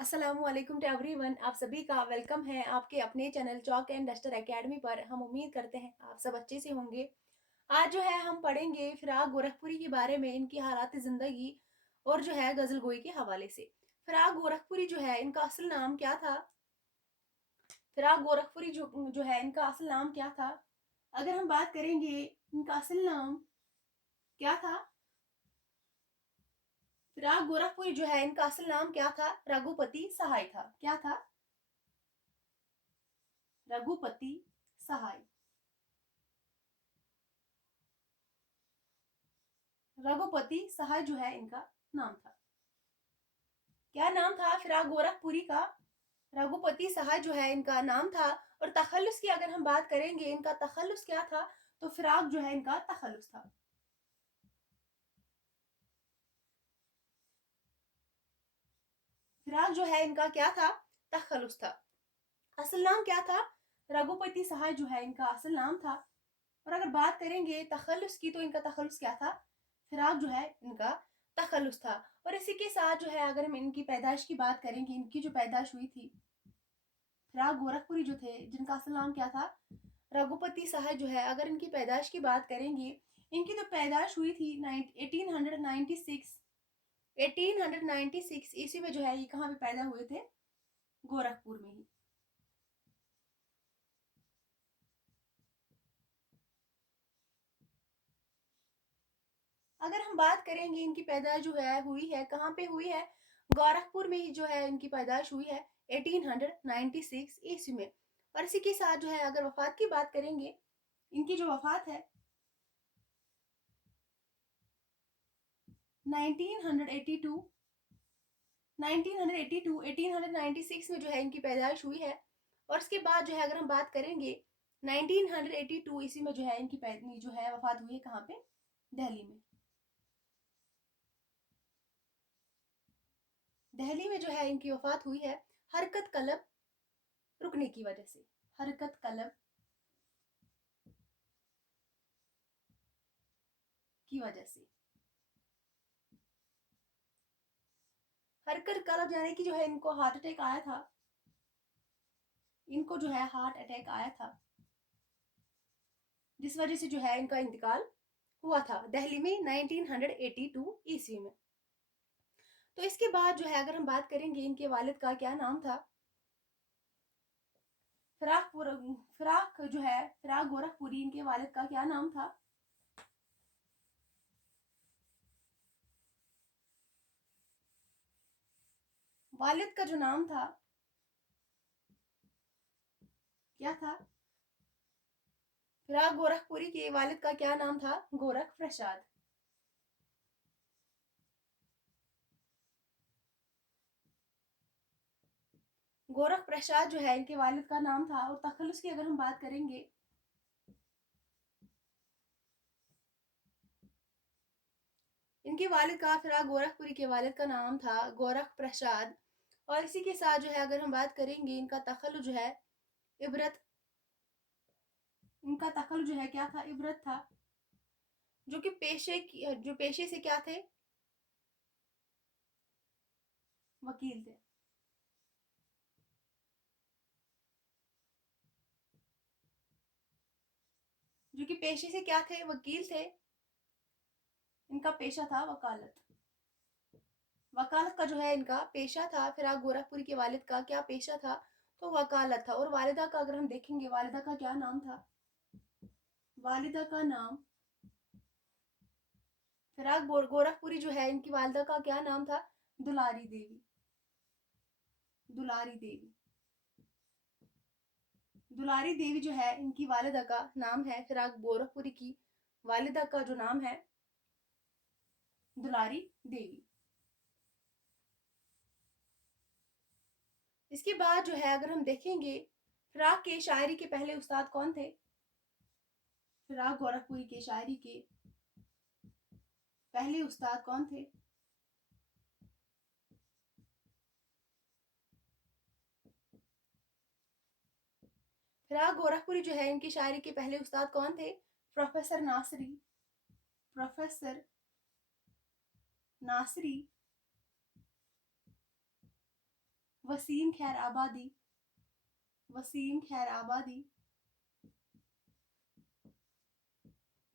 अस्सलामुअलैकुम to everyone. आप सभी का वेलकम है आपके अपने channel chalk and duster academy पर। हम उम्मीद करते हैं आप सब अच्छे से होंगे। आज जो है हम पढ़ेंगे फिराक गोरखपुरी के बारे में, इनकी हालात ज़िंदगी और जो है गज़ल गोई के हवाले से। फिराक गोरखपुरी जो है इनका असल नाम क्या था? फिराक गोरखपुरी जो है इनका असल नाम क्या था? अगर हम बात करेंगे इनका असल नाम क्या था? फिराक गोरखपुरी जो है इनका असल नाम क्या था? रघुपति सहाय था। क्या था? रघुपति सहाय। रघुपति सहाय जो है इनका नाम था। क्या नाम था फिराक गोरखपुरी का? रघुपति सहाय जो है इनका नाम था। और तखल्लुस की अगर हम बात करेंगे, इनका तखल्लुस क्या था? तो फिराक जो है इनका तखल्लुस था। फिराक जो है इनका क्या था? तखल्लुस था। असल नाम क्या था? रघुपति सहाय जो है इनका असल नाम था। और अगर बात करेंगे तखल्लुस की, तो इनका तखल्लुस क्या था? फिराक जो है इनका तखल्लुस था। और इसी के साथ जो है अगर हम इनकी पैदाइश की बात करेंगे, इनकी जो पैदाइश हुई थी, फिराक गोरखपुरी जो थे जिनका असल नाम क्या था? रघुपति सहाय जो है, अगर इनकी पैदाइश की बात करेंगे, इनकी तो पैदाइश हुई थी 1896। 1896 ईस्वी में जो है ये कहाँ पे पैदा हुए थे? गोरखपुर में ही। अगर हम बात करेंगे इनकी पैदाइश जो है हुई है कहाँ पे हुई है? गोरखपुर में ही जो है इनकी पैदाइश हुई है 1896 ईस्वी में। और इसी के साथ जो है अगर वफात की बात करेंगे, इनकी जो वफात है 1982। 1982 1896 में जो है इनकी पैदाइश हुई है। और इसके बाद जो है अगर हम बात करेंगे 1982 ईस्वी में जो है इनकी जो है वफात हुई है कहाँ पे? दिल्ली में। दिल्ली में जो है इनकी वफात हुई है हरकत कलब रुकने की वजह से। हरकत कलब की वजह से। हरकत कलब यानी कि जो है इनको हार्ट अटैक आया था। इनको जो है हार्ट अटैक आया था, जिस वजह से जो है इनका इंतकाल हुआ था दिल्ली में 1982 ईस्वी में। तो इसके बाद जो है अगर हम बात करेंगे इनके वालिद का क्या नाम था? फिराक फिराक जो है फिराक गोरखपुरी, इनके वालिद का क्या नाम था? वालिद का जो नाम था क्या था? फिराक गोरखपुरी के वालिद का क्या नाम था? गोरख प्रसाद। गोरख प्रसाद जो है इनके वालिद का नाम था। और तखल्लुस की अगर हम बात करेंगे, इनके वालिद का फिराक गोरखपुरी के वालिद का नाम था गोरख प्रसाद। और इसी के साथ जो है अगर हम बात करेंगे इनका तखल्लुस जो है इबरत। इनका तखल्लुस जो है क्या था? इबरत था। जो कि जो पेशे से क्या थे? वकील थे। जो कि पेशे से क्या थे? वकील थे। इनका पेशा था वकालत। वकालत का जो है इनका पेशा था। फिराक गोरखपुरी के वालिद का क्या पेशा था? तो वकालत था। और वालिदा का अगर हम देखेंगे, वालिदा का क्या नाम था? वालिदा का नाम फिराक गोरखपुरी जो है इनकी वालिदा का क्या नाम था? दुलारी देवी। दुलारी देवी। दुलारी देवी जो है इनकी वालिदा का नाम है। फिराक गोरखपुरी की वालिदा का जो नाम है दुलारी देवी। इसके बाद जो है अगर हम देखेंगे, फिराक के शायरी के पहले उस्ताद कौन थे? फिराक गोरखपुरी के शायरी के पहले उस्ताद कौन थे? फिराक गोरखपुरी जो है इनकी शायरी के पहले उस्ताद कौन थे? प्रोफेसर नासरी। प्रोफेसर नासरी वसीम खैर आबादी, वसीम खैर आबादी,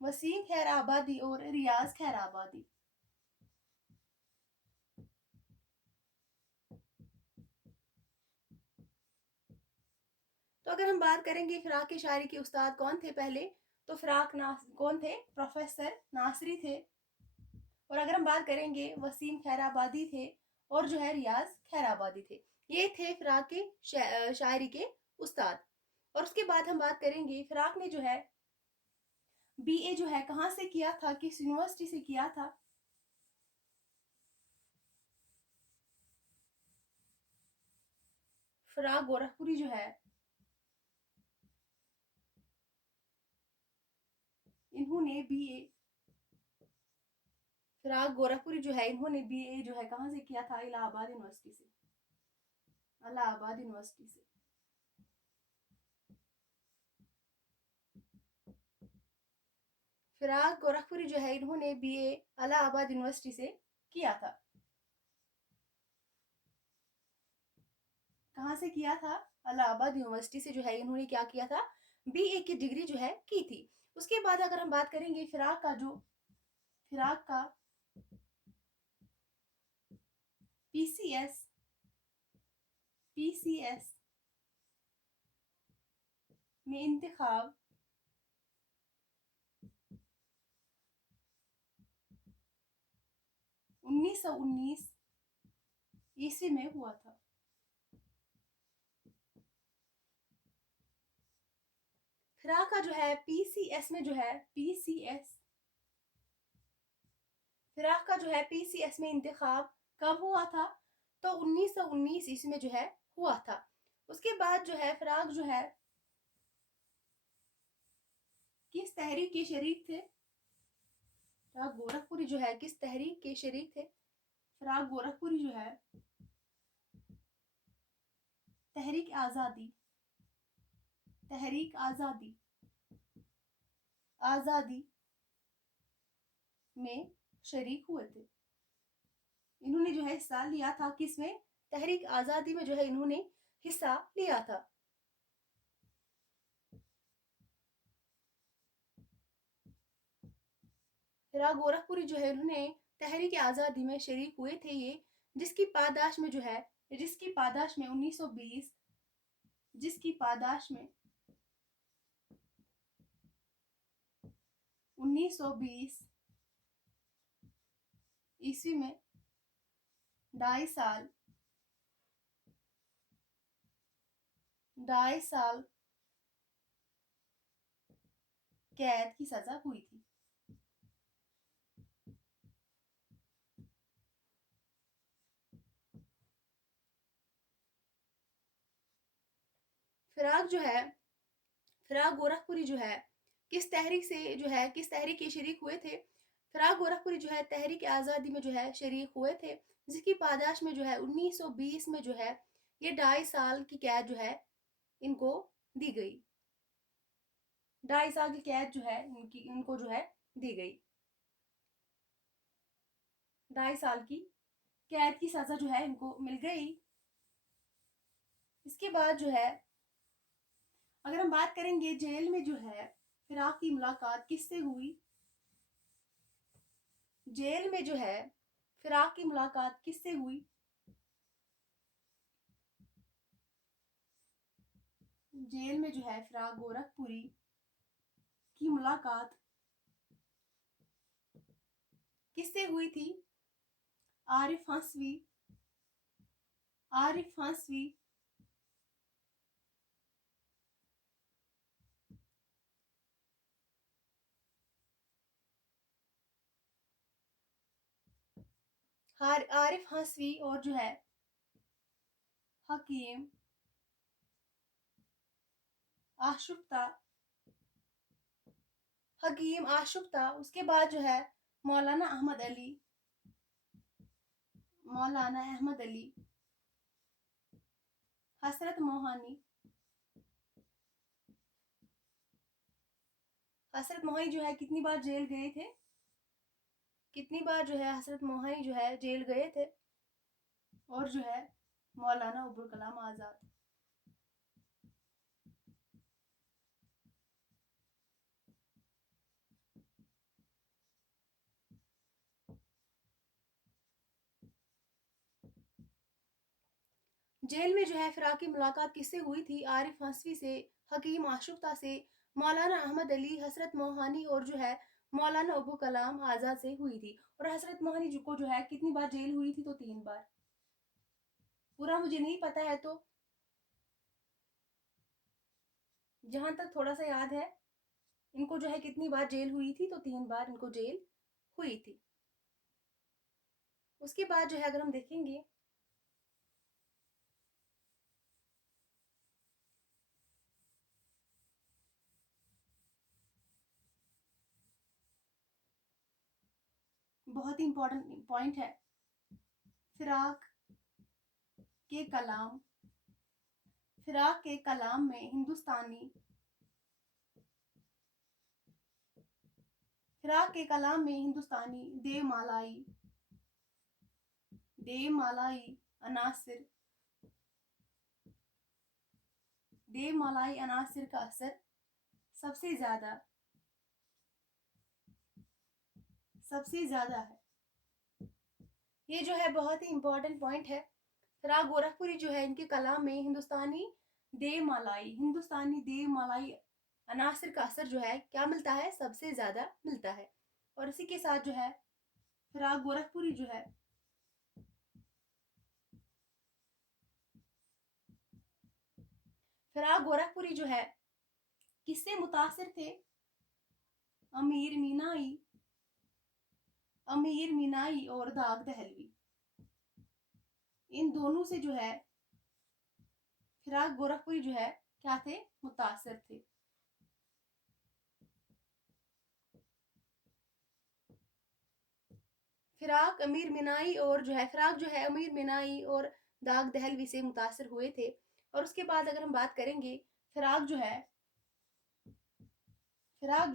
वसीम खैर आबादी और रियाज खैर आबादी। तो अगर हम बात करेंगे फिराक की शायरी के उस्ताद कौन थे पहले, तो कौन थे? प्रोफेसर नासरी थे। और अगर हम बात करेंगे वसीम खैराबादी थे और जो है रियाज खैराबादी थे। ये थे फिराक के शायरी के उस्ताद। और उसके बाद हम बात करेंगे फिराक ने जो है बीए जो है कहाँ से किया था, किस यूनिवर्सिटी से किया था? फिराक गोरखपुरी जो है इन्होंने बीए, फिराक गोरखपुरी जो है इन्होंने बीए जो है कहाँ से किया था? इलाहाबाद यूनिवर्सिटी से, इलाहाबाद यूनिवर्सिटी से। फिराक गोरखपुरी जो है इन्होंने बीए इलाहाबाद यूनिवर्सिटी से किया था। कहाँ से किया था? इलाहाबाद यूनिवर्सिटी से जो है इन्होंने क्या किया था? बीए की डिग्री जो है की थी। उसके बाद अगर हम बात करेंगे फिराक का पीसीएस, पीसीएस में इंतखाब 1919 ईस्वी में हुआ था। फिराक का जो है पीसीएस में जो है पीसीएस, फिराक का जो है पीसीएस में इंतखाब कब हुआ था? तो 1919 ईस्वी में जो है हुआ था। उसके बाद जो है फिराक जो है किस तहरीक के शरीक थे? फिराक गोरखपुरी जो है किस तहरीक के शरीक थे? फिराक गोरखपुरी जो है तहरीक आज़ादी, तहरीक आज़ादी, आज़ादी में शरीक हुए थे। इन्होंने जो है हिस्सा लिया था किसमें? तहरीक आज़ादी में जो है इन्होंने हिस्सा लिया था। फिराक गोरखपुरी जो है इन्होंने तहरीक आज़ादी में शरीक हुए थे ये, जिसकी पादाश में जो है, जिसकी पादाश में 1920, जिसकी पादाश में 1920 ईस्वी में 2.5 साल, 2.5 साल कैद की सजा हुई थी। फिराक जो है, फिराक गोरखपुरी जो है किस तहरीक से जो है किस तहरीक के शरीक हुए थे? फिराक गोरखपुरी जो है तहरीक आज़ादी में जो है शरीक हुए थे, जिसकी पादाश में जो है 1920 में जो है ये 2.5 साल की कैद जो है इनको दी गई। 2.5 साल की कैद जो है इनको जो है दी गई। 2.5 साल की कैद की सजा जो है इनको मिल गई। इसके बाद जो है अगर हम बात करेंगे जेल में जो है फिराक की मुलाकात किससे हुई? जेल में जो है फिराक की मुलाकात किससे हुई? जेल में जो है फिराक गोरखपुरी की मुलाकात किससे हुई थी? आरिफ हंसवी, आरिफ हंसवी, आरिफ हंसवी और जो है हकीम आशुफ्ता, हकीम आशुफ्ता। उसके बाद जो है मौलाना अहमद अली, मौलाना अहमद अली, हसरत मोहानी, हसरत मोहानी जो है कितनी बार जेल गए थे? कितनी बार जो है हसरत मोहानी जो है जेल गए थे? और जो है मौलाना अबुल कलाम आज़ाद। जेल में जो है फ़िराक की मुलाकात किससे हुई थी? आरिफ हंसवी से, हकीम आशुफ्ता से, मौलाना अहमद अली, हज़रत मोहानी और जो है मौलाना अबुल कलाम आज़ाद से हुई थी। और हज़रत मोहानी जी को जो है कितनी बार जेल हुई थी? तो 3 बार। पूरा मुझे नहीं पता है, तो जहाँ तक थोड़ा-सा याद है, इनको जो है कितनी बार जेल हुई थी? तो 3 बार इनको जेल हुई थी। उसके बाद जो है अगर हम देखेंगे, बहुत ही इम्पोर्टेंट पॉइंट है, फ़िराक के कलाम, फ़िराक के कलाम में हिंदुस्तानी, फ़िराक के कलाम में हिंदुस्तानी देवमालाई अनासिर, देवमालाई अनासिर का असर सबसे ज़्यादा है। ये जो है बहुत ही इम्पोर्टेंट पॉइंट है। फ़िराक गोरखपुरी जो है इनके कलाम में हिंदुस्तानी देवमालाई अनासिर का असर जो है क्या मिलता है? सबसे ज़्यादा मिलता है। और इसी के साथ जो है फ़िराक गोरखपुरी जो है फ़िराक गोरखपुरी जो है किससे मुतासिर थे? अमीर मीनाई और दाग दहलवी, इन दोनों से जो है फ़िराक गोरखपुरी जो है क्या थे? मुतासिर थे। फ़िराक जो है अमीर मीनाई और दाग दहलवी से मुतासिर हुए थे। और उसके बाद अगर हम बात करेंगे, फ़िराक जो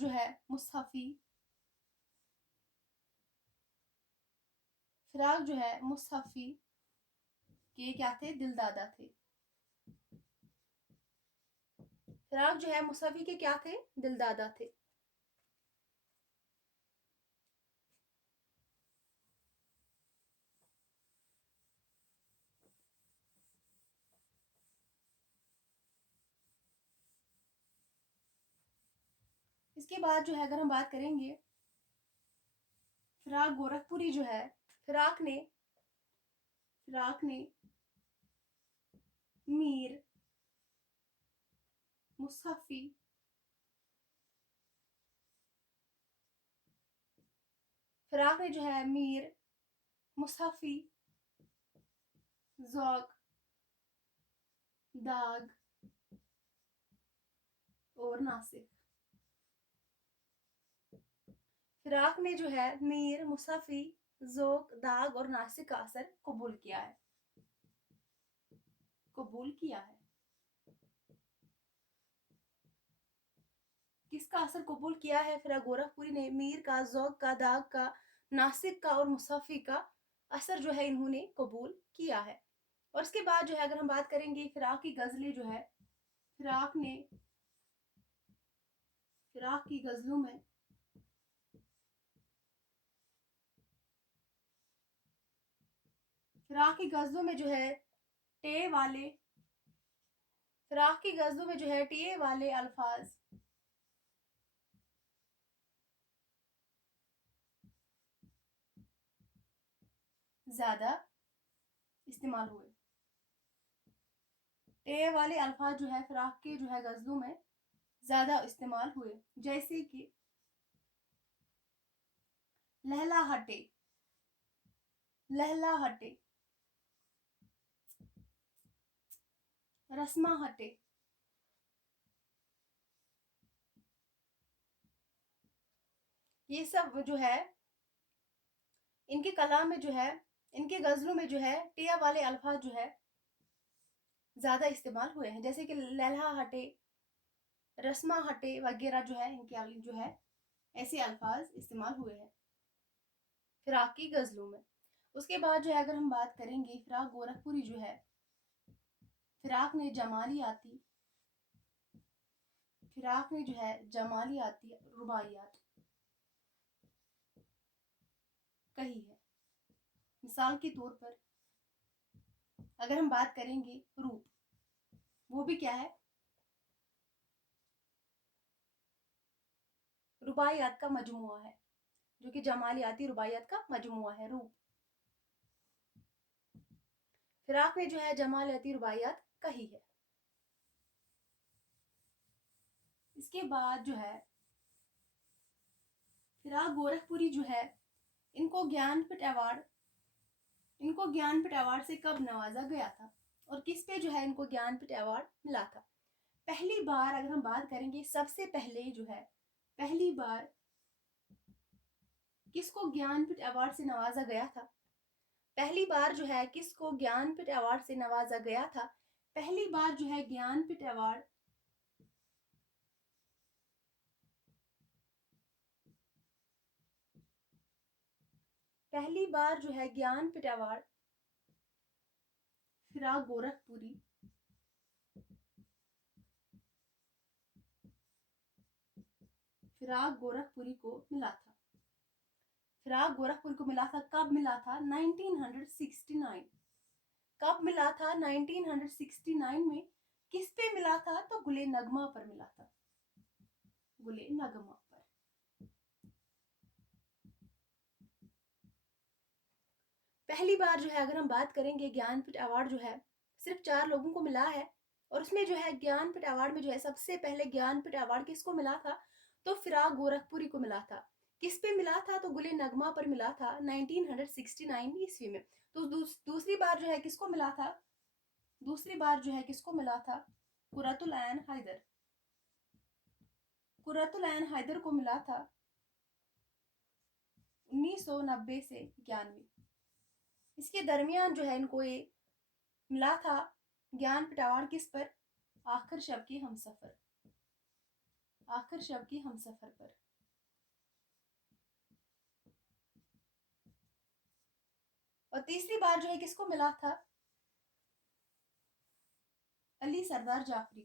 है मुसहफ़ी, फ़िराक जो है मुसहफ़ी के क्या थे? दिलदादा थे। फ़िराक जो है मुसहफ़ी के क्या थे? दिलदादा थे। इसके बाद जो है अगर हम बात करेंगे, फ़िराक गोरखपुरी जो है फ़िराक ने मीर मुसहफ़ी फ़िराक ने जो है मीर मुसहफ़ी, ज़ौक़, दाग और नासिक, फ़िराक ने जो है मीर मुसहफ़ी, ज़ौक़, दाग और नासिक का असर कबूल किया है। किसका असर कबूल किया है? फ़िराक गोरखपुरी ने मीर का, ज़ौक़ का, दाग का, नासिक का और मुसहफ़ी का असर जो है इन्होंने कबूल किया है। और उसके बाद जो है अगर हम बात करेंगे, फ़िराक की गज़लें जो है फ़िराक ने फ़िराक की गज़लों में फ़िराक की गज़लों में जो है टे वाले फ़िराक की गज़लों में जो है टिये वाले अल्फ़ाज़ ज़्यादा इस्तेमाल हुए। टे वाले अल्फ़ाज़ जो है फ़िराक के जो है गज़लों में ज़्यादा इस्तेमाल हुए। जैसे कि लहला हटे, रस्मा हटे, ये सब जो है इनके कलाम में जो है इनके गज़लों में जो है टिया वाले अल्फ़ाज़ जो है ज़्यादा इस्तेमाल हुए हैं। जैसे कि लहला हटे, रस्मा हटे वगैरह जो है इनके जो है ऐसे अल्फ़ाज़ इस्तेमाल हुए हैं फ़िराक की गज़लों में। उसके बाद जो है अगर हम बात करेंगे, फ़िराक गोरखपुरी जो है फिराक ने जमालियाती रुबाइयात कही है। मिसाल के तौर पर अगर हम बात करेंगे रूप, वो भी क्या है, रुबाइयात का मजमुआ है, जो कि जमालियाती रुबाइयात का मजमुआ है रूप। फिराक ने जो है जमालियाती रुबाइयात कही है। इसके बाद जो है फिराक गोरखपुरी जो है, इनको ज्ञानपीठ अवार्ड से कब नवाजा गया था और किस पे जो है इनको ज्ञानपीठ अवार्ड मिला था। पहली बार अगर हम बात करेंगे, सबसे पहले जो है पहली बार किसको ज्ञानपीठ अवार्ड से नवाजा गया था, पहली बार जो है किसको ज्ञानपीठ अवार्ड से नवाजा गया था, पहली बार जो है ज्ञानपीठ अवार्ड फिराक गोरखपुरी को मिला था। फिराक गोरखपुरी को मिला था, कब मिला था, 1969। कब मिला था, 1969 में। किस पे मिला था, तो गुले नगमा पर मिला था, गुले नगमा पर। पहली बार जो है अगर हम बात करेंगे, ज्ञानपीठ अवार्ड जो है सिर्फ 4 लोगों को मिला है, और उसमें जो है ज्ञानपीठ अवार्ड में जो है सबसे पहले ज्ञानपीठ अवार्ड किसको मिला था, तो फिराक गोरखपुरी को मिला था। किस पे मिला था, तो गुले नगमा पर मिला था 1969 ईस्वी में। तो दूसरी बार जो है किसको मिला था, कुर्रतुल ऐन हैदर को मिला था 1990 से 91। इसके दरमियान जो है इनको ये मिला था ज्ञानपीठ अवार्ड किस पर, आखिर शब के हमसफर पर। और तीसरी बार जो है किसको मिला था, अली सरदार जाफरी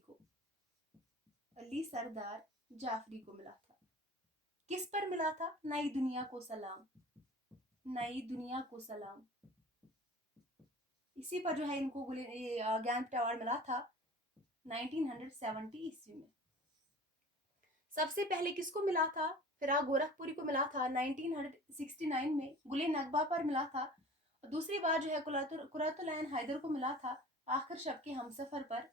को मिला था। किस पर मिला था, नई दुनिया को सलाम। इसी पर जो है इनको ज्ञानपीठ अवार्ड मिला था 1970 ईस्वी में। सबसे पहले किसको मिला था, फिराक गोरखपुरी को मिला था 1969 में, गुले नगबा पर मिला था। और दूसरी बार जो है कुर्रतुल ऐन हैदर को मिला था आखिर शब के हमसफर पर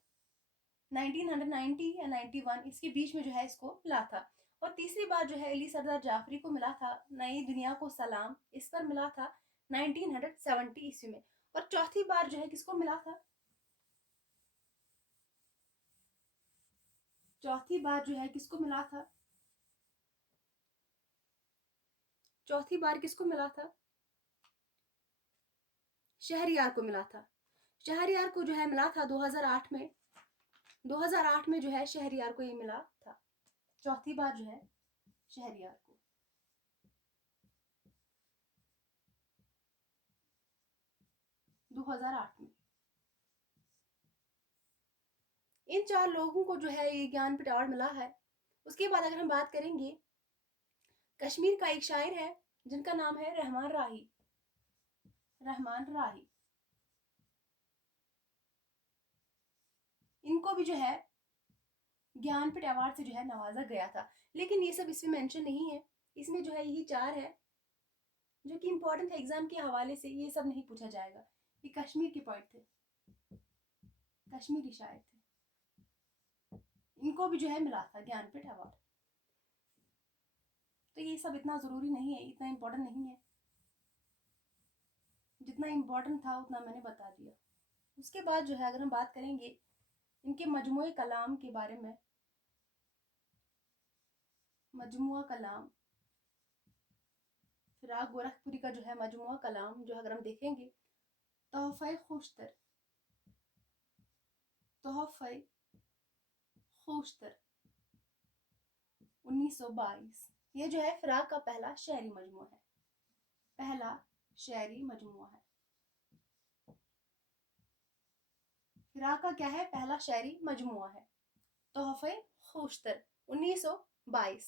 1990 या 91, इसके बीच में जो है इसको मिला था। और तीसरी बार जो है अली सरदार जाफरी को मिला था नई दुनिया को सलाम, इस पर मिला था 1970 ईस्वी में। और चौथी बार जो है किसको मिला था, चौथी बार किसको मिला था, शहरयार को मिला था। शहरयार को जो है मिला था 2008 में। 2008 में जो है शहरयार को ये मिला था, चौथी बार जो है शहरयार को। दो हजार आठ में इन 4 लोगों को जो है ये ज्ञानपीठ अवार्ड मिला है। उसके बाद अगर हम बात करेंगे, कश्मीर का एक शायर है जिनका नाम है रहमान राही। इनको भी जो है ज्ञानपीठ अवार्ड से जो है नवाजा गया था, लेकिन ये सब इसमें मेंशन नहीं है। इसमें जो है यही 4 है जो कि इंपॉर्टेंट है एग्जाम के हवाले से, ये सब नहीं पूछा जाएगा। ये कश्मीर के पॉइंट थे, कश्मीरी शायर थे, इनको भी जो है मिला था ज्ञानपीठ अवार्ड। तो ये सब इतना जरूरी नहीं है, इतना इम्पोर्टेंट नहीं है, जितना इम्पोर्टेंट था उतना मैंने बता दिया। उसके बाद जो है अगर हम बात करेंगे इनके मजमुए कलाम के बारे में, मजमुआ कलाम, फिराक गोरखपुरी का जो है मजमुआ कलाम जो अगर हम देखेंगे, तोहफे खुशतर 1922, ये जो है फिराक का पहला शायरी मजमुआ है। फिराक का क्या है, पहला शायरी मजमुआ है। तोहफे खुशतर 1922।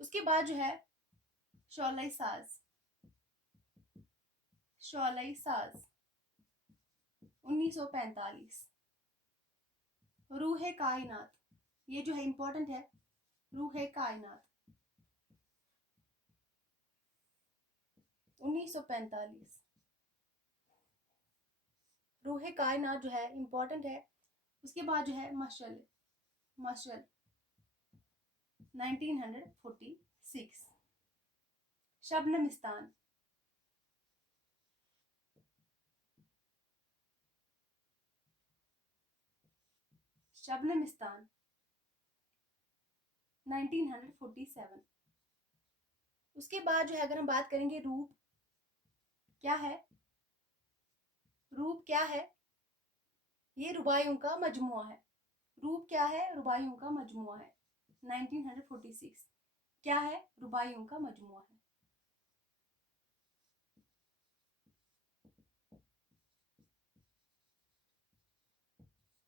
उसके बाद जो है शोले साज, शोले साज 1945। रूह कायनात, ये जो है इंपॉर्टेंट है, रूह कायनात 1945। रूह कायनात जो है इंपॉर्टेंट है। उसके बाद जो है मशल, मशल 1946। शबनमिस्तान, शबनमिस्तान 1947। उसके बाद जो है अगर हम बात करेंगे रूप क्या है, रूप क्या है, ये रुबाइयों का मजमुआ है। रूप क्या है, रुबाइयों का मजमुआ है। 1946 क्या है, रुबाइयों का मजमुआ है।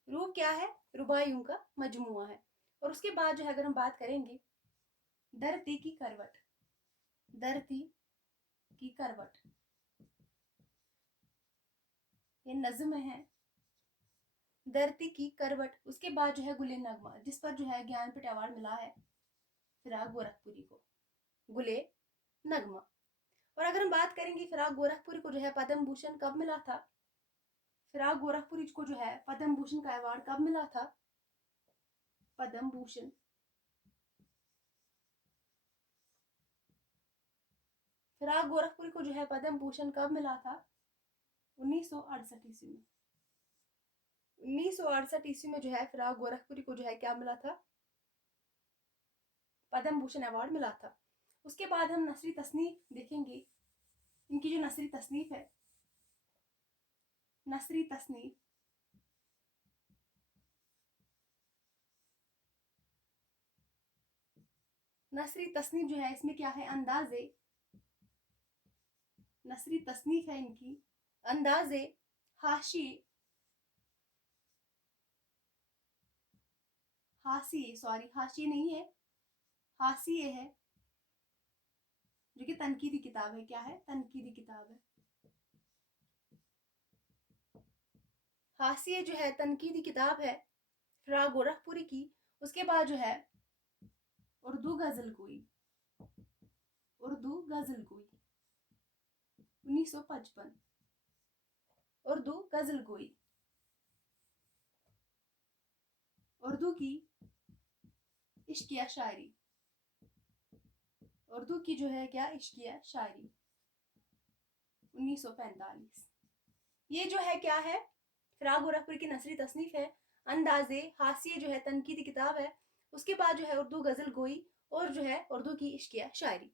रूप क्या है, रुबाइयों का मजमुआ है। और उसके बाद जो है अगर हम बात करेंगे धरती की करवट, धरती की करवट, ये नज्म है, धरती की करवट। उसके बाद जो है गुले नगमा, जिस पर जो है ज्ञानपीठ अवार्ड मिला है फिराक गोरखपुरी को, गुले नगमा। और अगर हम बात करेंगे फिराक गोरखपुरी को जो है पद्म भूषण कब मिला था, फिराक गोरखपुरी को जो है पद्म भूषण का अवार्ड कब मिला था, पद्म भूषण फिराक गोरखपुरी को जो है पद्म भूषण कब मिला था, 1968 ईस्वी में। 1968 ईस्वी में जो है फिराक गोरखपुरी को जो है क्या मिला था, पद्म भूषण अवार्ड मिला था। उसके बाद हम नसरी तसनीफ देखेंगे, इनकी जो नसरी तसनीफ है, नसरी तसनीफ नसरी तसनीफ जो है इसमें क्या है, अंदाजे, नसरी तसनीफ है इनकी अंदाजे, हाशिए, हाशिए सॉरी हाशिए नहीं है, हाशिए है, जो कि तनकीदी किताब है। क्या है, तनकीदी किताब है। हाशिए जो है तनकीदी किताब है फिराक गोरखपुरी की। उसके बाद जो है उर्दू गजल गोई, उर्दू गजल गोई 1955। उर्दू गजल गोई, उर्दू की इश्किया शायरी, उर्दू की जो है क्या, इश्किया शायरी 1945। ये जो है क्या है, फिराक गोरखपुरी की नसरी तसनीफ है, अंदाजे, हाशिए जो है तनकीदी किताब है। उसके बाद जो है उर्दू गजल गोई और जो है उर्दू की इश्किया शायरी।